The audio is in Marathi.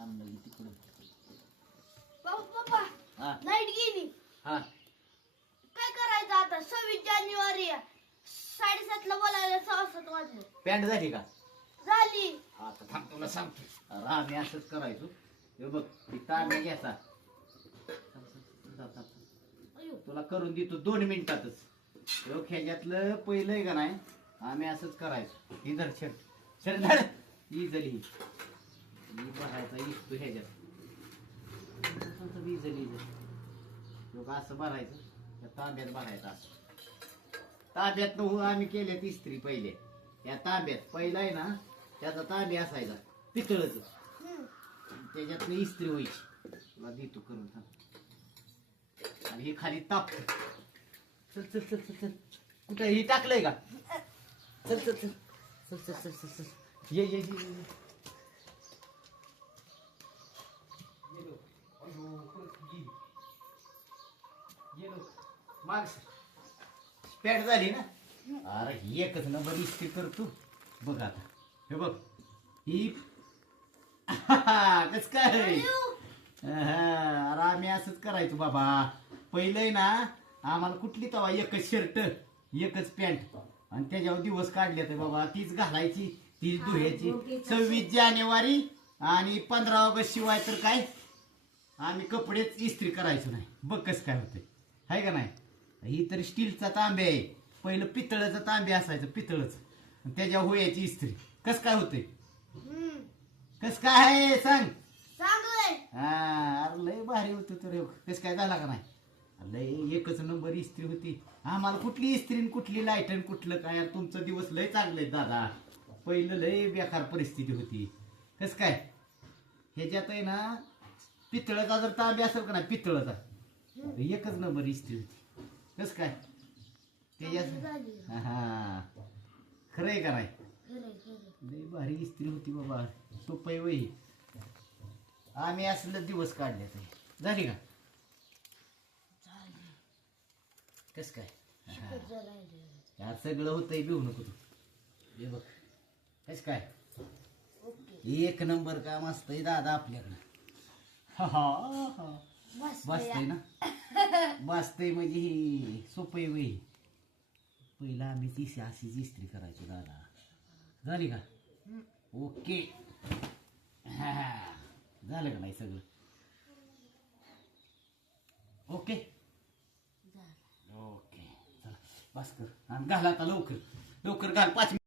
आणलं तिकडून. पप्पा हा लाईट गेली. हा काय करायचं आता? 26 जानेवारी 7:30 ला बोलायला 6:07 वाजले. पॅन्ट झाली का? झाली. आता थांब तुला सांगतो. आम्ही असंच करायचो. हे बघ तिथं आम्ही घ्यायचा. अयो तुला करून देतो 2 मिनिटातच. ह्याच्यातलं पहिलं आहे का नाही आम्ही असंच करायचो. ही धर शर्ट शर्ट धर ही जली ही भरायचा इस्तो ह्याच्यात इजली लोक असं भरायचं त्या तांब्यात भरायचं असं. तांब्यात आम्ही केल्या इस्त्री पहिले. या तांब्यात पहिला आहे ना त्याचा तांब्या असायचा पितळच त्याच्यातनं इस्त्री व्हायची. तुला देतो करून थांब. आणि हे खाली ताप. चल चल चल चल चल कुठं ही टाकलंय का? चल चल चल चल चल चल चल चल ये ये ये ये. गेलो अयो परत गेलो माग पॅट झाली ना. अरे ही एकच नंबर इस्त्री करतो बघ आता. हे बघ ही कस काय. अरे आम्ही असंच करायचो बाबा. पहिलंय ना आम्हाला कुठली तवा एकच शर्ट एकच पॅन्ट आणि त्याच्यावर दिवस काढले तर बाबा तीच घालायची तीच धुयाची. 26 जानेवारी आणि 15 ऑगस्ट शिवाय तर काय आम्ही कपडेच इस्त्री करायचो नाही. बघ कसं काय होतंय आहे का नाही. ही तर स्टीलचा तांबे आहे. पहिलं पितळाचं तांबे असायचं पितळच त्याच्या होयाची इस्त्री. कस काय होतंय कस काय आहे सांग. चांगलंय. हा अरे लय भारी होत तर कस काय झाला का नाही. लय एकच नंबर इस्त्री होती. आम्हाला कुठली इस्त्री कुठली लाईटन कुठलं काय. तुमचा दिवस लय चांगले दादा. पहिलं लय बेकार परिस्थिती होती. कस काय ह्याच्यात आहे ना पितळाचा जर तांबे असेल का नाही पितळाचा एकच नंबर इस्त्री होती. कस काय त्याच्यात हा खरंय का नाही. लय भारी इस्त्री होती बाबा. सोपय वही आम्ही असलं दिवस काढले. झाली का कस काय. यार सगळं होतंय भिवू नको तू. हे बघ कस काय एक नंबर काम असतंय दादा आपल्याकडं. बसतंय ना बसतंय म्हणजे ही सोपय वही. पहिला आम्ही ती अशीच इस्त्री करायचो दादा. झाली का ओके. झालं का नाही सगळं ओके ओके. चला बस कर आणि घाल आता लवकर लवकर घाल 5